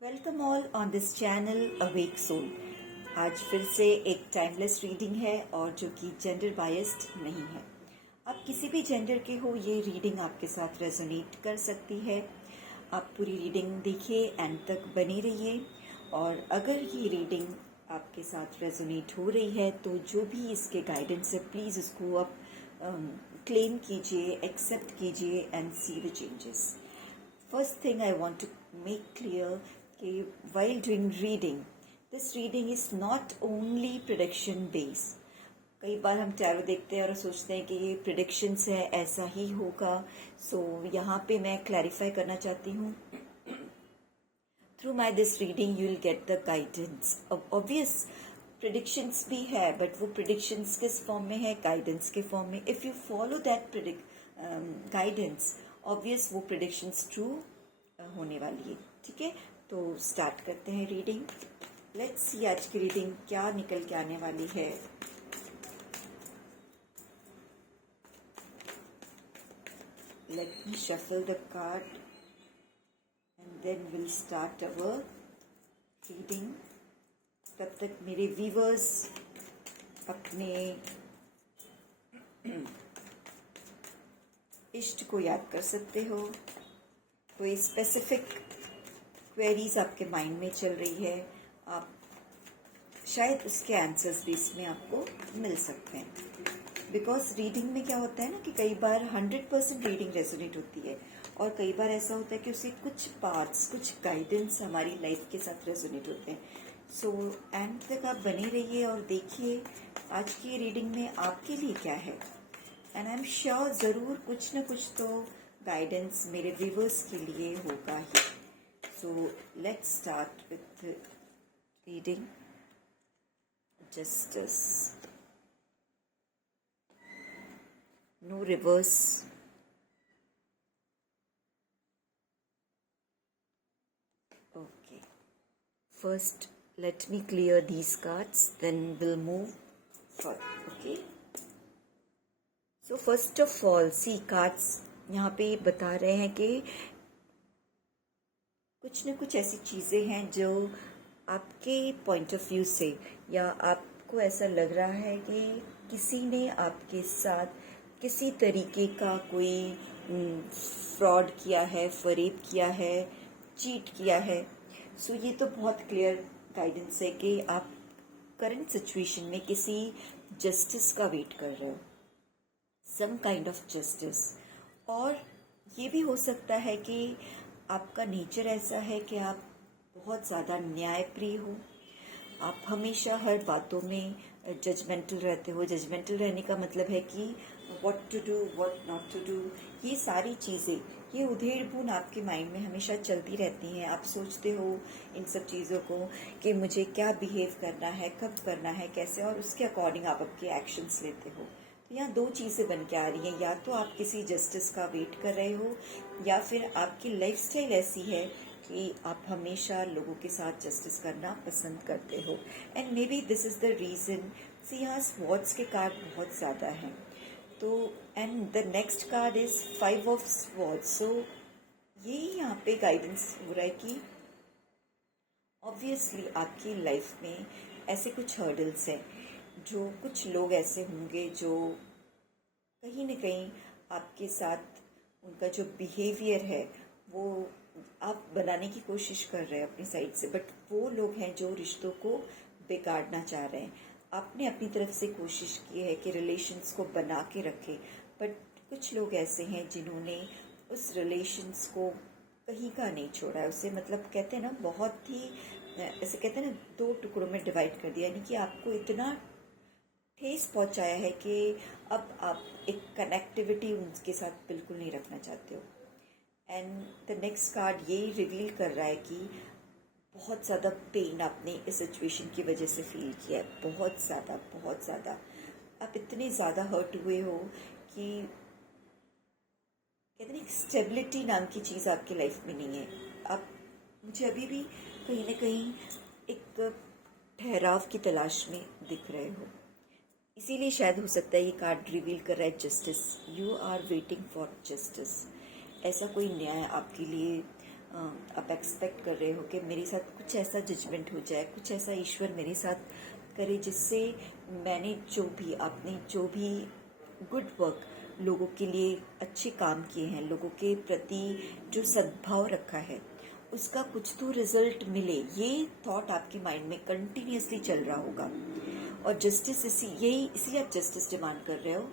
Welcome all on this channel Awake Soul. आज फिर से एक टाइमलेस रीडिंग है और जो कि जेंडर बायस्ड नहीं है। आप किसी भी जेंडर के हो, ये रीडिंग आपके साथ रेजोनेट कर सकती है। आप पूरी रीडिंग देखिए, एंड तक बने रहिए। और अगर ये रीडिंग आपके साथ रेजोनेट हो रही है तो जो भी इसके गाइडेंस है, प्लीज़ उसको आप क्लेम कीजिए, एक्सेप्ट कीजिए and see the changes. First thing I want to make clear कि while doing reading, this reading is not only prediction based. कई बार हम टैरो देखते हैं और सोचते हैं कि ये प्रिडिक्शंस है, ऐसा ही होगा। सो यहाँ पे मैं क्लैरिफाई करना चाहती हूँ, through my this reading you will get the guidance. Obvious predictions भी है, बट वो प्रिडिक्शंस किस फॉर्म में है? गाइडेंस के फॉर्म में। If you follow that guidance, obvious वो प्रिडिक्शंस ट्रू होने वाली है। ठीक है, तो स्टार्ट करते हैं रीडिंग। लेट्स सी आज की रीडिंग क्या निकल के आने वाली है। Let me shuffle the card and then will start our reading. तब तक मेरे व्यूअर्स अपने इष्ट को याद कर सकते हो। कोई स्पेसिफिक क्वेरीज आपके माइंड में चल रही है, आप शायद उसके आंसर्स भी इसमें आपको मिल सकते हैं। बिकॉज रीडिंग में क्या होता है ना कि कई बार 100% रीडिंग रेजोनेट होती है, और कई बार ऐसा होता है कि उसके कुछ पार्ट्स, कुछ गाइडेंस हमारी लाइफ के साथ रेजोनेट होते हैं। सो एंड तक आप बने रहिए और देखिए आज की रीडिंग में आपके लिए क्या है। एंड आई एम श्योर ज़रूर कुछ न कुछ तो गाइडेंस मेरे व्यूवर्स के लिए होगा ही। So let's start with reading. Justice, no reverse, okay. First let me clear these cards, then we'll move further. Okay, so first of all, see cards यहाँ पे बता रहे हैं कि कुछ न कुछ ऐसी चीज़ें हैं जो आपके पॉइंट ऑफ व्यू से, या आपको ऐसा लग रहा है कि किसी ने आपके साथ किसी तरीके का कोई फ्रॉड किया है, फरेब किया है, चीट किया है। सो ये तो बहुत क्लियर गाइडेंस है कि आप करंट सिचुएशन में किसी जस्टिस का वेट कर रहे हो, सम काइंड ऑफ जस्टिस। और ये भी हो सकता है कि आपका नेचर ऐसा है कि आप बहुत ज़्यादा न्यायप्रिय हो। आप हमेशा हर बातों में जजमेंटल रहते हो। जजमेंटल रहने का मतलब है कि what to do, what not to do, ये सारी चीज़ें, ये उधेड़-बुन आपके माइंड में हमेशा चलती रहती हैं। आप सोचते हो इन सब चीज़ों को कि मुझे क्या बिहेव करना है, कब करना है, कैसे, और उसके अकॉर्डिंग आप आपके एक्शंस लेते हो। तो यहाँ दो चीज़ें बन के आ रही हैं, या तो आप किसी जस्टिस का वेट कर रहे हो, या फिर आपकी लाइफस्टाइल ऐसी है कि आप हमेशा लोगों के साथ जस्टिस करना पसंद करते हो। And maybe this is the reason. See यहाँ स्वॉर्ड्स के कार्ड बहुत ज़्यादा हैं। तो and the next card is 5 of swords. So ये यहाँ पे गाइडेंस हो रहा है कि ऑब्वियसली आपकी लाइफ में ऐसे कुछ हर्डल्स हैं, जो कुछ लोग ऐसे होंगे जो कहीं न कहीं आपके साथ उनका जो बिहेवियर है वो आप बनाने की कोशिश कर रहे हैं अपनी साइड से, बट वो लोग हैं जो रिश्तों को बिगाड़ना चाह रहे हैं। आपने अपनी तरफ से कोशिश की है कि रिलेशंस को बना के रखें, बट कुछ लोग ऐसे हैं जिन्होंने उस रिलेशंस को कहीं का नहीं छोड़ा है। उसे मतलब कहते हैं ना, बहुत ही ऐसे कहते हैं ना, 2 टुकड़ों में डिवाइड कर दिया, यानी कि आपको इतना ठेस पहुंचाया है कि अब आप एक कनेक्टिविटी उनके साथ बिल्कुल नहीं रखना चाहते हो। एंड द नेक्स्ट कार्ड ये रिवील कर रहा है कि बहुत ज़्यादा पेन आपने इस सिचुएशन की वजह से फील किया है, बहुत ज़्यादा, बहुत ज़्यादा। आप इतने ज़्यादा हर्ट हुए हो कि कहते हैं स्टेबिलिटी नाम की चीज़ आपकी लाइफ में नहीं है। आप मुझे अभी भी कहीं ना कहीं एक ठहराव की तलाश में दिख रहे हो। इसीलिए शायद हो सकता है ये कार्ड रिवील कर रहा है justice. You are waiting for justice. ऐसा कोई न्याय आपके लिए आप एक्सपेक्ट कर रहे हो कि मेरे साथ कुछ ऐसा जजमेंट हो जाए, कुछ ऐसा ईश्वर मेरे साथ करे जिससे मैंने आपने जो भी गुड वर्क लोगों के लिए अच्छे काम किए हैं, लोगों के प्रति जो सद्भाव रखा है, उसका कुछ तो रिजल्ट मिले, ये थॉट आपके माइंड में कंटिन्यूअसली चल रहा होगा। और जस्टिस इसी आप जस्टिस डिमांड कर रहे हो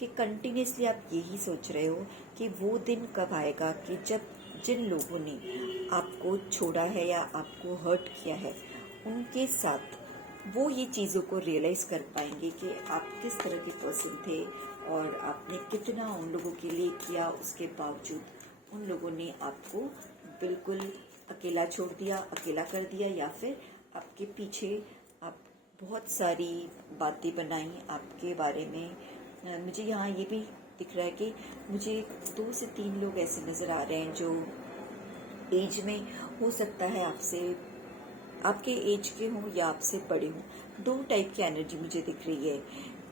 कि कंटिन्यूअसली आप यही सोच रहे हो कि वो दिन कब आएगा कि जब जिन लोगों ने आपको छोड़ा है या आपको हर्ट किया है, उनके साथ वो ये चीज़ों को रियलाइज़ कर पाएंगे कि आप किस तरह के पर्सन थे और आपने कितना उन लोगों के लिए किया, उसके बावजूद उन लोगों ने आपको बिल्कुल अकेला छोड़ दिया, अकेला कर दिया, या फिर आपके पीछे आप बहुत सारी बातें बनाई आपके बारे में। मुझे यहाँ ये भी दिख रहा है कि मुझे 2 से 3 लोग ऐसे नज़र आ रहे हैं जो एज में हो सकता है आपके एज के हों या आपसे बड़े हों। 2 टाइप की एनर्जी मुझे दिख रही है।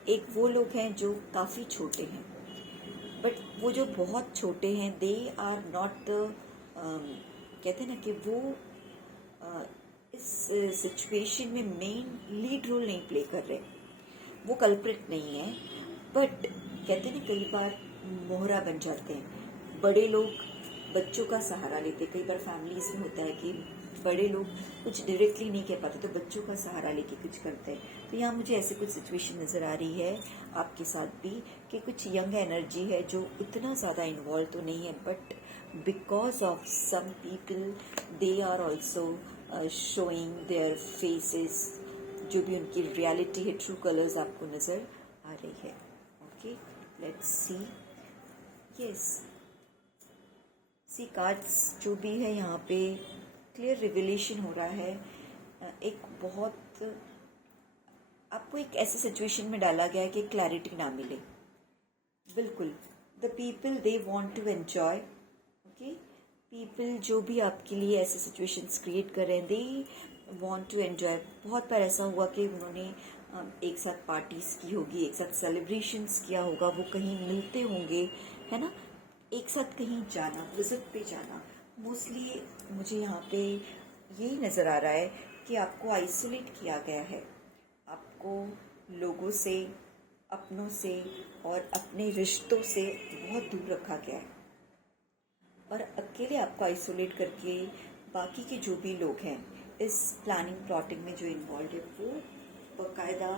एक वो लोग हैं जो काफ़ी छोटे हैं, बट वो जो बहुत छोटे हैं दे आर नॉट द कहते हैं ना कि वो इस सिचुएशन में मेन लीड रोल नहीं प्ले कर रहे, वो कल्प्रिट नहीं है, बट कहते हैं ना कई बार मोहरा बन जाते हैं। बड़े लोग बच्चों का सहारा लेते, कई बार फैमिलीज में होता है कि बड़े लोग कुछ डायरेक्टली नहीं कह पाते तो बच्चों का सहारा लेके कुछ करते हैं। तो यहाँ मुझे ऐसी कुछ सिचुएशन नज़र आ रही है आपके साथ भी कि कुछ यंग एनर्जी है जो इतना ज़्यादा इन्वॉल्व तो नहीं है, but because of some people they are also showing their faces, जो भी उनकी रियलिटी है, ट्रू कलर्स आपको नज़र आ रही है। Okay, let's see. Yes, see cards जो भी है यहाँ पे क्लियर रिविलेशन हो रहा है। एक बहुत आपको एक ऐसी सिचुएशन में डाला गया है कि क्लैरिटी ना मिले। बिल्कुल, the people they want to enjoy. Okay, people जो भी आपके लिए ऐसे सिचुएशंस क्रिएट कर रहे हैं, दे वांट टू एंजॉय। बहुत बार ऐसा हुआ कि उन्होंने एक साथ पार्टीज की होगी, एक साथ सेलिब्रेशंस किया होगा, वो कहीं मिलते होंगे, है ना, एक साथ कहीं जाना, विजिट पे जाना। मोस्टली मुझे यहाँ पे यही नज़र आ रहा है कि आपको आइसोलेट किया गया है, आपको लोगों से, अपनों से और अपने रिश्तों से बहुत दूर रखा गया है, और अकेले आपको आइसोलेट करके बाकी के जो भी लोग हैं इस प्लानिंग प्लॉटिंग में जो इन्वॉल्व है, वो बाकायदा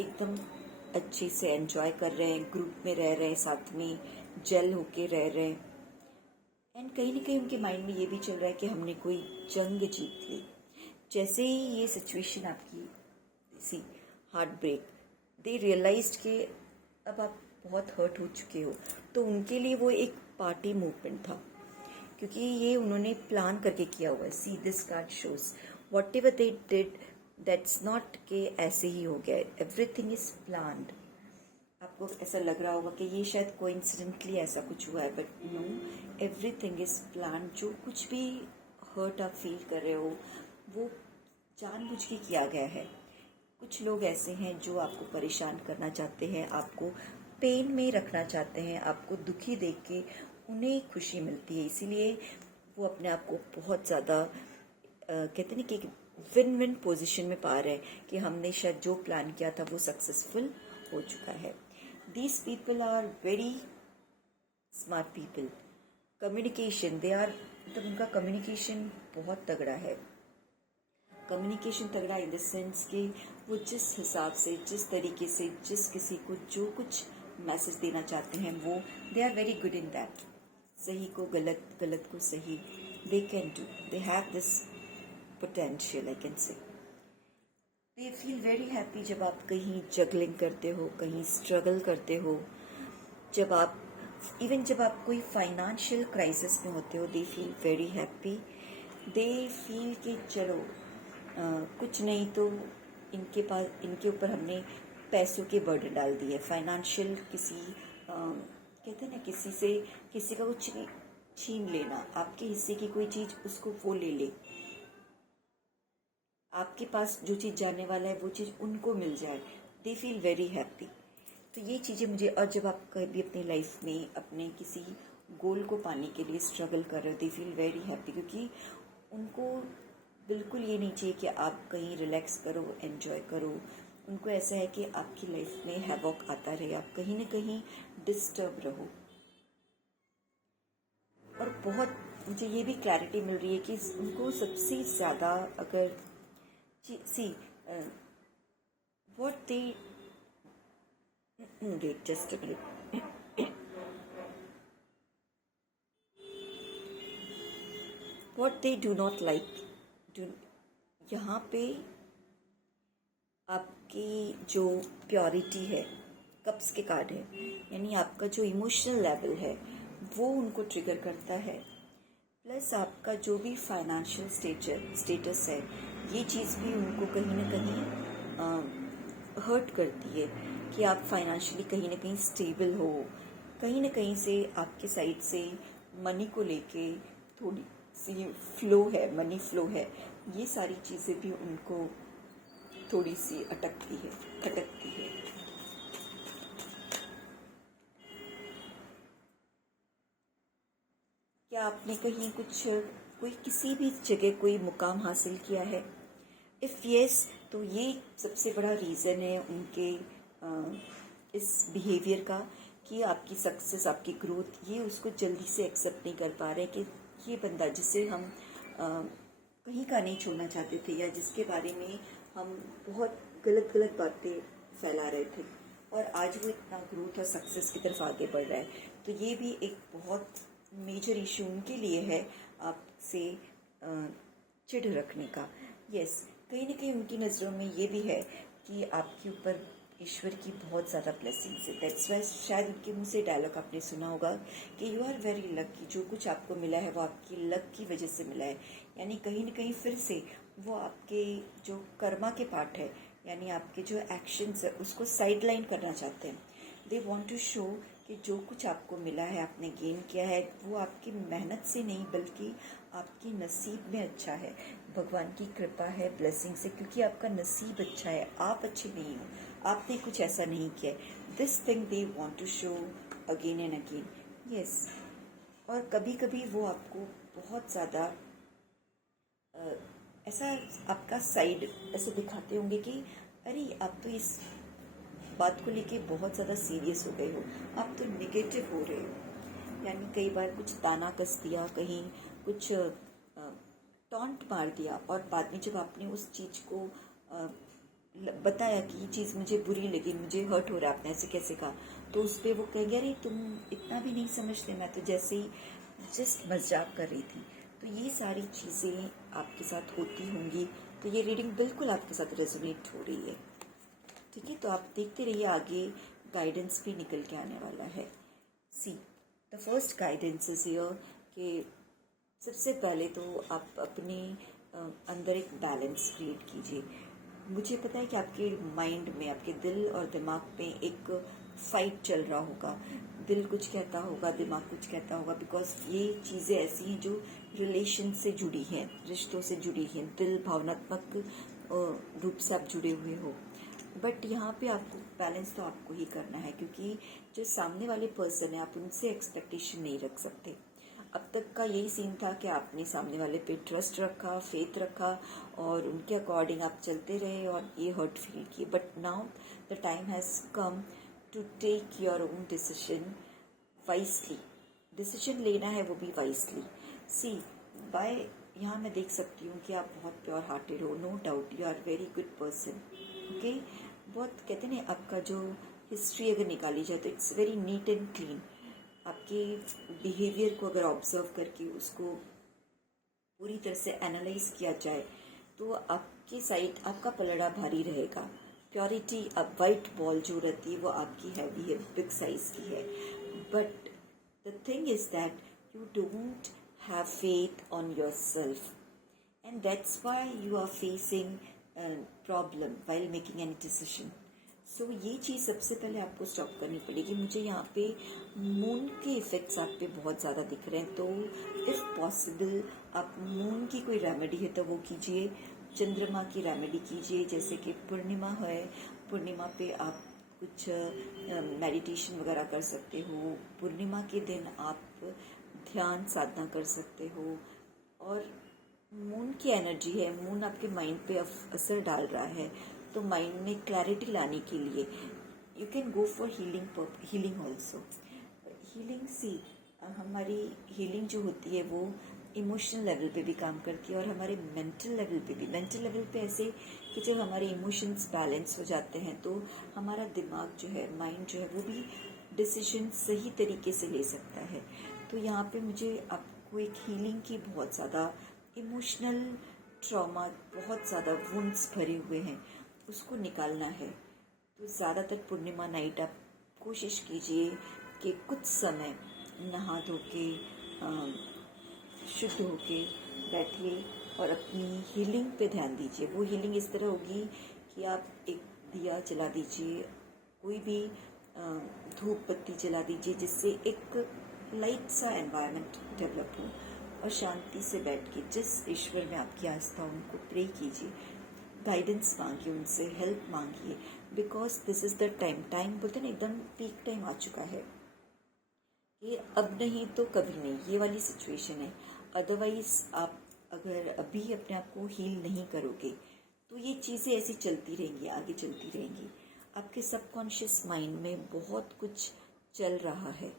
एकदम अच्छे से एंजॉय कर रहे हैं, ग्रुप में रह रहे हैं, साथ में जेल होके रह रहे हैं। एंड कहीं ना कहीं उनके माइंड में ये भी चल रहा है कि हमने कोई जंग जीत ली। जैसे ही ये सिचुएशन आपकी सी हार्ट ब्रेक, दे रियलाइज्ड कि अब आप बहुत हर्ट हो चुके हो, तो उनके लिए वो एक पार्टी मूवमेंट था, क्योंकि ये उन्होंने प्लान करके किया हुआ है। See this card shows what ever they did, that's not के ऐसे ही हो गया, एवरीथिंग इज प्लान्ड। आपको ऐसा लग रहा होगा कि ये शायद कोइंसिडेंटली ऐसा कुछ हुआ है, but no, everything is plan. जो कुछ भी हर्ट आप फील कर रहे हो वो जानबूझ के किया गया है। कुछ लोग ऐसे हैं जो आपको परेशान करना चाहते हैं, आपको पेन में रखना चाहते हैं, आपको दुखी देख के उन्हें खुशी मिलती है, इसीलिए वो अपने आप को बहुत ज़्यादा कहते हैं कि विन विन पोजीशन में पा रहे हैं कि हमने शायद जो प्लान किया था वो सक्सेसफुल हो चुका है। These people are very smart people. Communication, they are, मतलब उनका कम्युनिकेशन बहुत तगड़ा है। कम्युनिकेशन तगड़ा इन द सेंस कि वो जिस हिसाब से, जिस तरीके से, जिस किसी को जो कुछ मैसेज देना चाहते हैं, वो they are very good in that. सही को गलत, गलत को सही, they can do, they have this potential, I can say. They feel very happy जब आप कहीं जगलिंग करते हो, कहीं स्ट्रगल करते हो, जब आप कोई फाइनेंशियल क्राइसिस में होते हो, they feel very happy. They feel कि चलो कुछ नहीं तो इनके ऊपर हमने पैसों के बर्डन डाल दिए, फाइनेंशियल किसी कहते हैं ना, किसी का कुछ छीन लेना, आपके हिस्से की कोई चीज़ उसको वो ले ले, आपके पास जो चीज़ जाने वाला है वो चीज़ उनको मिल जाए, दे फील वेरी हैप्पी। तो ये चीज़ें मुझे, और जब आप कभी अपनी लाइफ में अपने किसी गोल को पाने के लिए स्ट्रगल कर रहे हो, दे फील वेरी हैप्पी, क्योंकि उनको बिल्कुल ये नहीं चाहिए कि आप कहीं रिलैक्स करो, एंजॉय करो। उनको ऐसा है कि आपकी लाइफ में हैवॉक आता रहे, आप कहीं ना कहीं डिस्टर्ब रहो। और बहुत मुझे ये भी क्लैरिटी मिल रही है कि उनको सबसे ज़्यादा अगर see what they wait just a minute, what they do not like, यहाँ पे आपकी जो प्योरिटी है, कप्स के कार्ड है, यानी आपका जो इमोशनल लेवल है वो उनको ट्रिगर करता है। प्लस आपका जो भी फाइनेंशियल स्टेटस है, ये चीज़ भी उनको कहीं ना कहीं हर्ट करती है कि आप फाइनेंशियली कहीं ना कहीं स्टेबल हो। कहीं ना कहीं से आपके साइड से मनी को लेके थोड़ी सी फ्लो है, मनी फ्लो है, ये सारी चीज़ें भी उनको थोड़ी सी अटकती है, खटकती है। क्या आपने कहीं कोई किसी भी जगह कोई मुकाम हासिल किया है? इफ़ यस, तो ये सबसे बड़ा रीज़न है उनके इस बिहेवियर का कि आपकी सक्सेस, आपकी ग्रोथ, ये उसको जल्दी से एक्सेप्ट नहीं कर पा रहे कि ये बंदा जिसे हम कहीं का नहीं छोड़ना चाहते थे, या जिसके बारे में हम बहुत गलत गलत बातें फैला रहे थे, और आज वो इतना ग्रोथ और सक्सेस की तरफ आगे बढ़ रहा है। तो ये भी एक बहुत मेजर इशू उनके लिए है आपसे चिढ़ रखने का। यस, कहीं ना कहीं उनकी नज़रों में ये भी है कि आपके ऊपर ईश्वर की बहुत ज़्यादा ब्लेसिंग्स है। दैट्स वाई शायद उनके मुँह से डायलॉग आपने सुना होगा कि यू आर वेरी लकी, जो कुछ आपको मिला है वो आपकी लक की वजह से मिला है। यानी कहीं ना कहीं फिर से वो आपके जो कर्मा के पार्ट है, यानी आपके जो एक्शंस है, उसको साइड लाइन करना चाहते हैं। दे वॉन्ट टू शो कि जो कुछ आपको मिला है, आपने गेन किया है, वो आपकी मेहनत से नहीं बल्कि आपकी नसीब में अच्छा है, भगवान की कृपा है, ब्लेसिंग से, क्योंकि आपका नसीब अच्छा है, आप अच्छे नहीं हो, आपने कुछ ऐसा नहीं किया है। This thing they want to show again and again. Yes, और कभी कभी वो आपको बहुत ज़्यादा ऐसा आपका साइड ऐसे दिखाते होंगे कि अरे आप तो इस बात को लेके बहुत ज़्यादा सीरियस हो गए हो, आप तो निगेटिव हो रहे हो। यानी कई बार कुछ ताना कस दिया, कहीं कुछ टॉन्ट मार दिया, और बाद में जब आपने उस चीज़ को बताया कि ये चीज़ मुझे बुरी लगी, मुझे हर्ट हो रहा है, आपने ऐसे कैसे कहा, तो उस पर वो कहेंगे अरे तुम इतना भी नहीं समझते, मैं तो जैसे ही जस्ट मजाक कर रही थी। तो ये सारी चीज़ें आपके साथ होती होंगी। तो ये रीडिंग बिल्कुल आपके साथ रेजोनेट हो रही है, ठीक है। तो आप देखते रहिए, आगे गाइडेंस भी निकल के आने वाला है। See the first guidance is here कि सबसे पहले तो आप अपने अंदर एक बैलेंस क्रिएट कीजिए। मुझे पता है कि आपके माइंड में, आपके दिल और दिमाग में एक फाइट चल रहा होगा। दिल कुछ कहता होगा, दिमाग कुछ कहता होगा, बिकॉज ये चीज़ें ऐसी हैं जो रिलेशन से जुड़ी हैं, रिश्तों से जुड़ी हैं। दिल भावनात्मक रूप से आप जुड़े हुए हो, बट यहाँ पे आपको बैलेंस तो आपको ही करना है, क्योंकि जो सामने वाले पर्सन है, आप उनसे एक्सपेक्टेशन नहीं रख सकते। अब तक का यही सीन था कि आपने सामने वाले पे ट्रस्ट रखा, फेथ रखा, और उनके अकॉर्डिंग आप चलते रहे और ये हर्ट फील किए। But now the time has come to take your own decision wisely. Decision लेना है वो भी वाइसली। सी बाय यहाँ मैं देख सकती हूँ कि आप बहुत प्योर हार्टेड हो, no doubt, you are very good person, okay. बहुत कहते हैं ना, आपका जो हिस्ट्री अगर निकाली जाए तो it's very neat and clean. आपके बिहेवियर को अगर ऑब्जर्व करके उसको पूरी तरह से एनालाइज किया जाए तो आपकी साइड, आपका पलड़ा भारी रहेगा। प्योरिटी, अब वाइट बॉल जो रहती है वो आपकी हैवी है, बिग साइज की है। But the thing is that you don't have faith on your self, and that's why you are facing a problem while making any decision. So ये चीज़ सबसे पहले आपको स्टॉप करनी पड़ेगी। मुझे यहाँ पे मून के इफ़ेक्ट्स आप पे बहुत ज़्यादा दिख रहे हैं, तो इफ़ पॉसिबल आप मून की कोई रेमेडी है तो वो कीजिए, चंद्रमा की रेमेडी कीजिए। जैसे कि पूर्णिमा है, पूर्णिमा पे आप कुछ मेडिटेशन वगैरह कर सकते हो। पूर्णिमा के दिन आप ध्यान साधना कर सकते हो। और मून की एनर्जी है, मून आपके माइंड पे असर डाल रहा है, तो माइंड में क्लैरिटी लाने के लिए you can go for healing also. Healing see हमारी हीलिंग जो होती है वो इमोशनल लेवल पे भी काम करती है और हमारे मेंटल लेवल पे भी। मेंटल लेवल पे ऐसे कि जब हमारे इमोशंस बैलेंस हो जाते हैं तो हमारा दिमाग जो है, माइंड जो है, वो भी डिसीजन सही तरीके से ले सकता है। तो यहाँ पे मुझे आपको एक हीलिंग की बहुत ज़्यादा इमोशनल ट्रॉमा, बहुत ज़्यादा वुंड्स भरे हुए हैं, उसको निकालना है। तो ज़्यादातर पूर्णिमा नाइट आप कोशिश कीजिए कि कुछ समय नहा धो के शुद्ध होके बैठिए और अपनी हीलिंग पे ध्यान दीजिए। वो हीलिंग इस तरह होगी कि आप एक दिया जला दीजिए, कोई भी धूप बत्ती जला दीजिए, जिससे एक लाइट सा एनवायरनमेंट डेवलप हो, और शांति से बैठ के जिस ईश्वर में आपकी आस्था हो उनको प्रे कीजिए, गाइडेंस मांगिए, उनसे हेल्प मांगिए। Because this is the time बोलते ना, एकदम पीक टाइम आ चुका है। ये अब नहीं तो कभी नहीं, ये वाली सिचुएशन है। अदरवाइज आप अगर अभी अपने आप को हील नहीं करोगे तो ये चीज़ें ऐसी चलती रहेंगी, आगे चलती रहेंगी। आपके सबकॉन्शियस माइंड में बहुत कुछ चल रहा है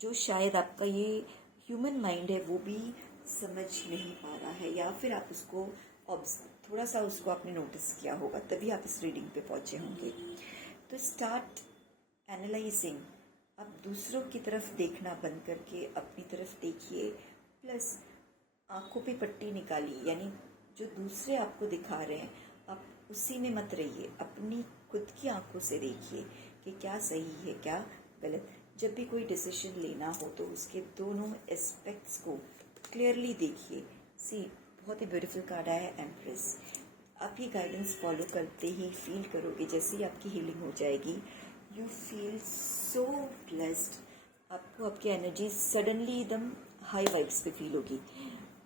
जो शायद आपका ये ह्यूमन माइंड है वो भी समझ नहीं पा रहा है, या फिर आप उसको थोड़ा सा उसको आपने नोटिस किया होगा, तभी आप इस रीडिंग पे पहुंचे होंगे। तो स्टार्ट एनालाइजिंग। आप दूसरों की तरफ देखना बंद करके अपनी तरफ देखिए, प्लस आंखों पे पट्टी निकालिए, यानी जो दूसरे आपको दिखा रहे हैं आप उसी में मत रहिए, अपनी खुद की आंखों से देखिए कि क्या सही है क्या गलत। जब भी कोई डिसीजन लेना हो तो उसके दोनों एस्पेक्ट्स को क्लियरली देखिए। सी, बहुत ही ब्यूटीफुल कार्ड आया है एम्प्रेस। आप ये गाइडेंस फॉलो करते ही फील करोगे, जैसे ही आपकी हीलिंग हो जाएगी, यू फील सो ब्लेस्ड। आपको आपकी एनर्जी सडनली एकदम हाई वाइब्स पे फील होगी।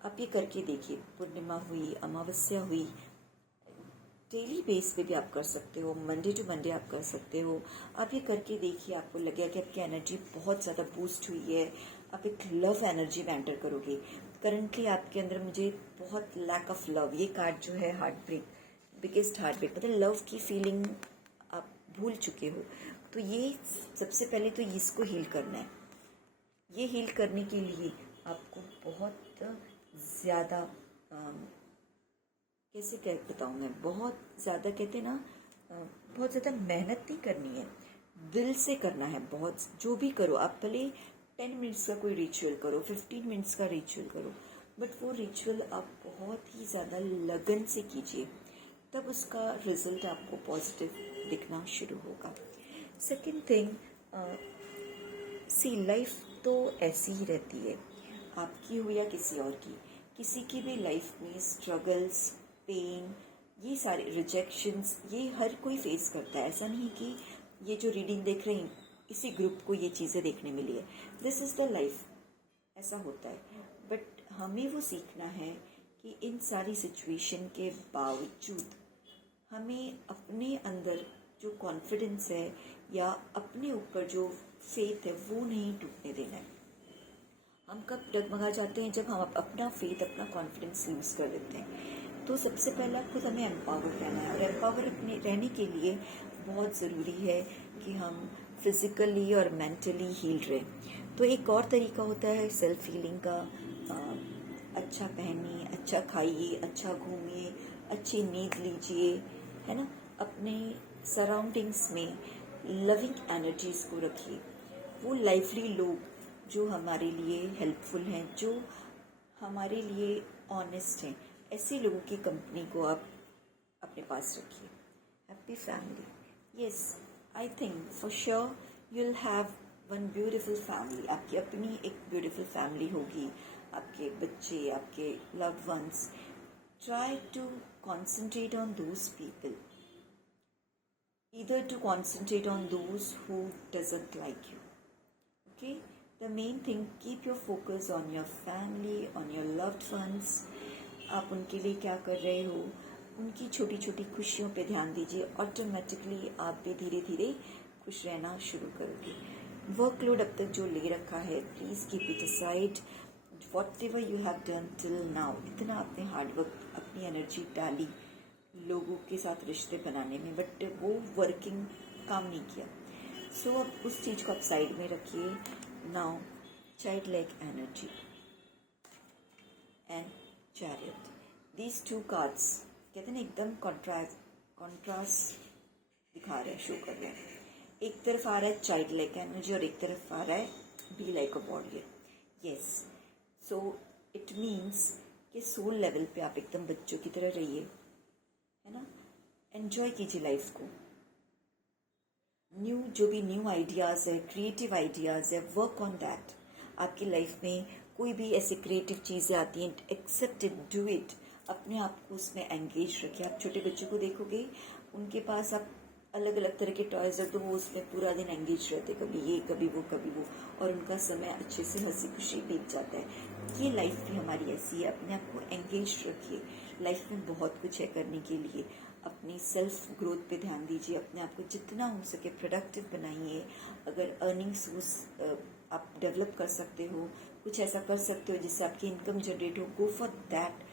आप ये करके देखिए, पूर्णिमा हुई, अमावस्या हुई, डेली बेस पे भी आप कर सकते हो, मंडे टू मंडे आप कर सकते हो। आप ये करके देखिए, आपको लगेगा कि आपकी एनर्जी बहुत ज़्यादा बूस्ट हुई है, आप एक लव एनर्जी में एंटर करोगे। करंटली आपके अंदर मुझे बहुत लैक ऑफ लव, ये कार्ड जो है heart break, biggest heart break, मतलब लव की फीलिंग आप भूल चुके हो। तो ये सबसे पहले तो इसको हील करना है। ये हील करने के लिए आपको बहुत ज़्यादा कैसे क्या बताऊँ मैं, बहुत ज़्यादा कहते हैं ना, बहुत ज़्यादा मेहनत नहीं करनी है, दिल से करना है। बहुत जो भी करो आप, भले 10 मिनट्स का कोई रिचुअल करो, 15 मिनट्स का रिचुअल करो, बट वो रिचुअल आप बहुत ही ज़्यादा लगन से कीजिए, तब उसका रिजल्ट आपको पॉजिटिव दिखना शुरू होगा। सेकेंड थिंग, सी लाइफ तो ऐसी ही रहती है, आपकी हो या किसी और की। किसी की भी लाइफ में स्ट्रगल्स, पेन, ये सारे रिजेक्शंस, ये हर कोई फेस करता है। ऐसा नहीं कि ये जो रीडिंग देख रहे हैं इसी ग्रुप को ये चीज़ें देखने मिली है। दिस इज़ द लाइफ, ऐसा होता है। बट हमें वो सीखना है कि इन सारी सिचुएशन के बावजूद हमें अपने अंदर जो कॉन्फिडेंस है या अपने ऊपर जो फेथ है वो नहीं टूटने देना है। हम कब डगमगा जाते हैं, जब हम अपना फेथ, अपना कॉन्फिडेंस लूज कर देते हैं। तो सबसे पहला खुद हमें एम्पावर रहना है, और एम्पावर रहने के लिए बहुत ज़रूरी है कि हम फिज़िकली और मेंटली हील रहें। तो एक और तरीका होता है सेल्फ हीलिंग का, अच्छा पहनिए, अच्छा खाइए, अच्छा घूमिए, अच्छी नींद लीजिए, है ना। अपने सराउंडिंग्स में लविंग एनर्जीज़ को रखिए। वो लाइवली लोग जो हमारे लिए हेल्पफुल हैं, जो हमारे लिए ऑनेस्ट हैं, ऐसे लोगों की कंपनी को आप अपने पास रखिए। Happy family, yes, I think for sure you will have one beautiful family. आपकी अपनी एक ब्यूटीफुल फैमिली होगी, आपके बच्चे, आपके loved ones. Try to concentrate on those people, either to concentrate on those who doesn't like you. Okay, the main thing, keep your focus on your family, on your loved ones. आप उनके लिए क्या कर रहे हो, उनकी छोटी छोटी खुशियों पे ध्यान दीजिए। ऑटोमेटिकली आप भी धीरे धीरे खुश रहना शुरू करोगे। वर्कलोड अब तक जो ले रखा है, please keep it aside. What ever you have done till now, इतना आपने हार्डवर्क, अपनी एनर्जी डाली लोगों के साथ रिश्ते बनाने में, बट वो वर्किंग काम नहीं किया। सो अब उस चीज़ को आप साइड में रखिए। Now child like energy and chariot, these two cards कहते हैं ना एकदम कॉन्ट्रास्ट दिखा रहे हैं, शो कर रहे हैं। एक तरफ आ रहा है चाइल्ड लाइक एनर्जी और एक तरफ आ रहा है be like a warrior. Yes, so it means कि सोल लेवल पे आप एकदम बच्चों की तरह रहिए, है ना। एंजॉय कीजिए लाइफ को। जो भी न्यू आइडियाज़ है, क्रिएटिव आइडियाज़ है, वर्क ऑन दैट। आपकी लाइफ में कोई भी ऐसी क्रिएटिव चीज़ें आती हैं, एक्सेप्ट इट, डू इट। अपने आप को उसमें एंगेज रखिए। आप छोटे बच्चों को देखोगे, उनके पास आप अलग अलग तरह के टॉयज रख दो, वो उसमें पूरा दिन एंगेज रहते, कभी ये कभी वो कभी वो, और उनका समय अच्छे से हंसी खुशी बीत जाता है। ये लाइफ भी हमारी ऐसी है। अपने आप को एंगेज रखिए। लाइफ में बहुत कुछ है करने के लिए। अपनी सेल्फ ग्रोथ पे ध्यान दीजिए। अपने आप को जितना हो सके प्रोडक्टिव बनाइए। अगर अर्निंग सोर्स आप डेवलप कर सकते हो, कुछ ऐसा कर सकते हो जिससे आपकी इनकम जनरेट हो, गो फॉर दैट।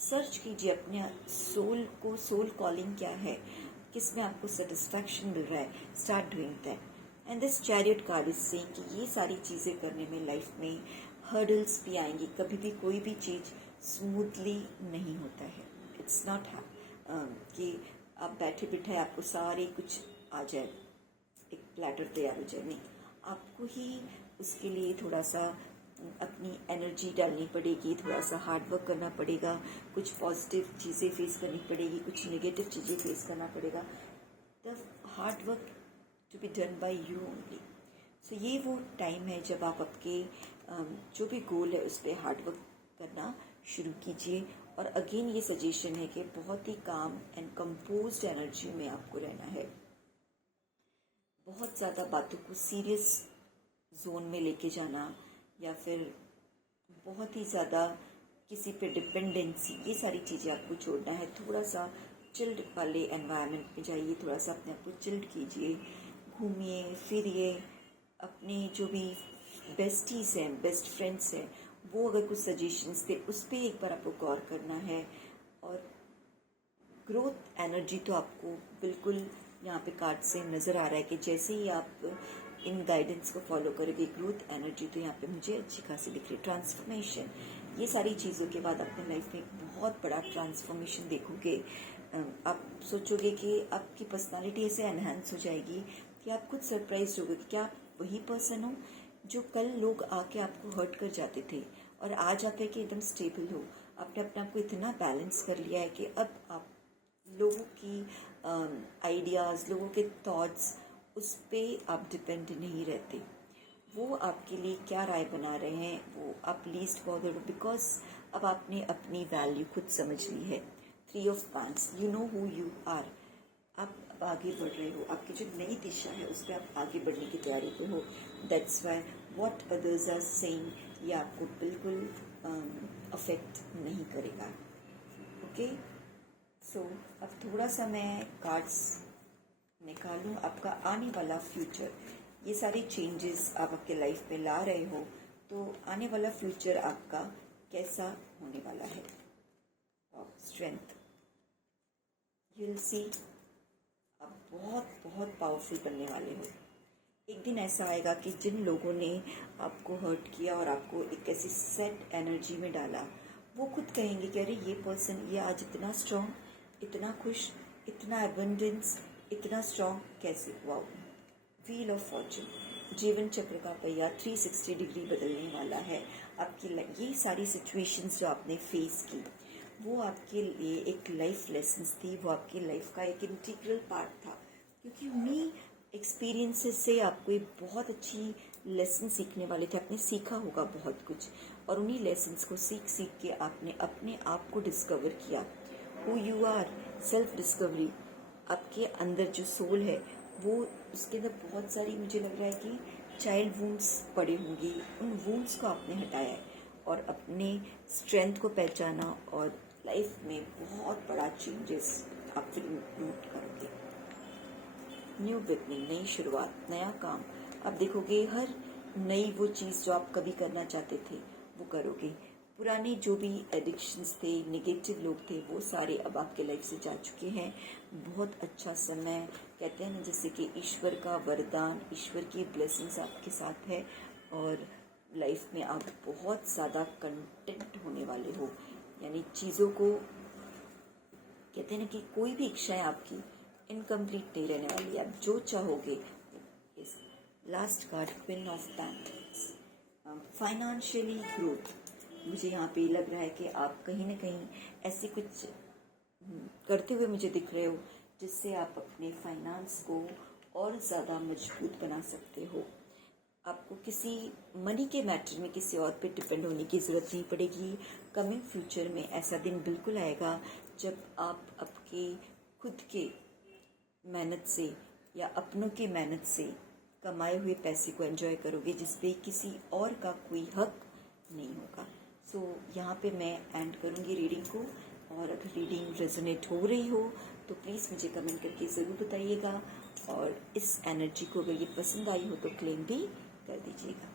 सर्च कीजिए अपने सोल को, सोल कॉलिंग क्या है, किस में आपको सेटिस्फैक्शन मिल रहा है, start doing that. And this chariot card is saying कि ये सारी चीज़ें करने में लाइफ में हर्डल्स भी आएंगी। कभी भी कोई भी चीज़ स्मूथली नहीं होता है। इट्स नॉट कि आप बैठे बिठाए आपको सारे कुछ आ जाए, एक प्लेटर तैयार हो जाए, नहीं। आपको ही उसके लिए थोड़ा सा अपनी एनर्जी डालनी पड़ेगी, थोड़ा सा हार्ड वर्क करना पड़ेगा, कुछ पॉजिटिव चीज़ें फेस करनी पड़ेगी, कुछ नेगेटिव चीज़ें फेस करना पड़ेगा। The hard work to be done by you only. So ये वो टाइम है जब आप आपके जो भी गोल है उस पर हार्ड वर्क करना शुरू कीजिए। और अगेन ये सजेशन है कि बहुत ही काम एंड कंपोज्ड एनर्जी में आपको रहना है। बहुत ज़्यादा बातों को सीरियस जोन में लेके जाना या फिर बहुत ही ज़्यादा किसी पे डिपेंडेंसी, ये सारी चीज़ें आपको छोड़ना है। थोड़ा सा चिल्ड वाले एनवायरनमेंट में जाइए, थोड़ा सा अपने आप को चिल्ड कीजिए, घूमिए फिरिए। अपने जो भी बेस्टीज़ हैं, बेस्ट फ्रेंड्स हैं, वो अगर कुछ सजेशंस थे उस पर एक बार आपको गौर करना है। और ग्रोथ एनर्जी तो आपको बिल्कुल यहाँ पे कार्ड से नज़र आ रहा है कि जैसे ही आप इन गाइडेंस को फॉलो करोगे, ग्रोथ एनर्जी तो यहाँ पे मुझे अच्छी खासी दिख रही है। ट्रांसफॉर्मेशन, ये सारी चीज़ों के बाद अपने लाइफ में एक बहुत बड़ा ट्रांसफॉर्मेशन देखोगे। आप सोचोगे कि आपकी पर्सनालिटी ऐसे एनहांस हो जाएगी कि आप खुद सरप्राइज होगे कि क्या आप वही पर्सन हो जो कल लोग आके आपको हर्ट कर जाते थे और आज आप के एकदम स्टेबल हो। आपने अपने आप को इतना बैलेंस कर लिया है कि अब आप लोगों की आइडियाज़, लोगों के थॉट्स, उस पर आप डिपेंड नहीं रहते। वो आपके लिए क्या राय बना रहे हैं वो आप लीस्ट बॉदर्ड, बिकॉज अब आपने अपनी वैल्यू खुद समझ ली है। 3 of wands, you know who you are. आप अब आगे बढ़ रहे हो, आपकी जो नई दिशा है उस पर आप आगे बढ़ने की तैयारी पे हो। That's why what others are saying ये आपको बिल्कुल अफेक्ट नहीं करेगा। ओके, सो अब थोड़ा सा मैं कार्ड्स निकालूं। आपका आने वाला फ्यूचर, ये सारी चेंजेस आप आपके लाइफ में ला रहे हो, तो आने वाला फ्यूचर आपका कैसा होने वाला है। स्ट्रेंथ, यू विल सी आप बहुत बहुत पावरफुल बनने वाले हो। एक दिन ऐसा आएगा कि जिन लोगों ने आपको हर्ट किया और आपको एक ऐसी सेट एनर्जी में डाला, वो खुद कहेंगे कि अरे ये पर्सन, ये आज इतना स्ट्रांग, इतना खुश, इतना एबंडेंस, इतना स्ट्रांग कैसे हुआ। व्हील ऑफ फॉर्चून, जीवन चक्र का पहिया 360 डिग्री बदलने वाला है। आपकी ये सारी सिचुएशंस जो आपने फेस की, वो आपके लिए एक लाइफ लेसन्स थी, वो आपकी लाइफ का एक इंटीग्रल पार्ट था, क्योंकि उन्हीं एक्सपीरियंसेस से आपको एक बहुत अच्छी लेसन सीखने वाले थे। आपने सीखा होगा बहुत कुछ, और उन्हीं लेसन्स को सीख सीख के आपने अपने आप को डिस्कवर किया। Who you are, self discovery. आपके अंदर जो सोल है वो, उसके अंदर बहुत सारी, मुझे लग रहा है कि चाइल्ड वुंड्स पड़े होंगे, उन वुंड्स को आपने हटाया है और अपने स्ट्रेंथ को पहचाना और लाइफ में बहुत बड़ा चेंजेस आप फील करोगे। न्यू बिगनिंग, नई शुरुआत, नया काम। आप देखोगे हर नई वो चीज़ जो आप कभी करना चाहते थे वो करोगे। पुराने जो भी एडिक्शंस थे, नेगेटिव लोग थे, वो सारे अब आपके लाइफ से जा चुके हैं। बहुत अच्छा समय, कहते हैं ना जैसे कि ईश्वर का वरदान, ईश्वर की ब्लेसिंग्स आपके साथ है और लाइफ में आप बहुत ज़्यादा कंटेंट होने वाले हो। यानी चीज़ों को कहते हैं ना कि कोई भी इच्छाएं आपकी इनकम्प्लीट नहीं रहने वाली। आप जो चाहोगे। इस last card, queen of pentacles, financially growth. मुझे यहाँ पे लग रहा है कि आप कहीं ना कहीं ऐसे कुछ करते हुए मुझे दिख रहे हो जिससे आप अपने फाइनेंस को और ज़्यादा मजबूत बना सकते हो। आपको किसी मनी के मैटर में किसी और पे डिपेंड होने की ज़रूरत नहीं पड़ेगी। कमिंग फ्यूचर में ऐसा दिन बिल्कुल आएगा जब आप आपके खुद के मेहनत से या अपनों की मेहनत से कमाए हुए पैसे को एंजॉय करोगे, जिस पे किसी और का कोई हक नहीं होगा। सो यहाँ पे मैं एंड करूँगी रीडिंग को। और अगर रीडिंग रेजोनेट हो रही हो तो प्लीज़ मुझे कमेंट करके ज़रूर बताइएगा। और इस एनर्जी को अगर ये पसंद आई हो तो क्लेम भी कर दीजिएगा।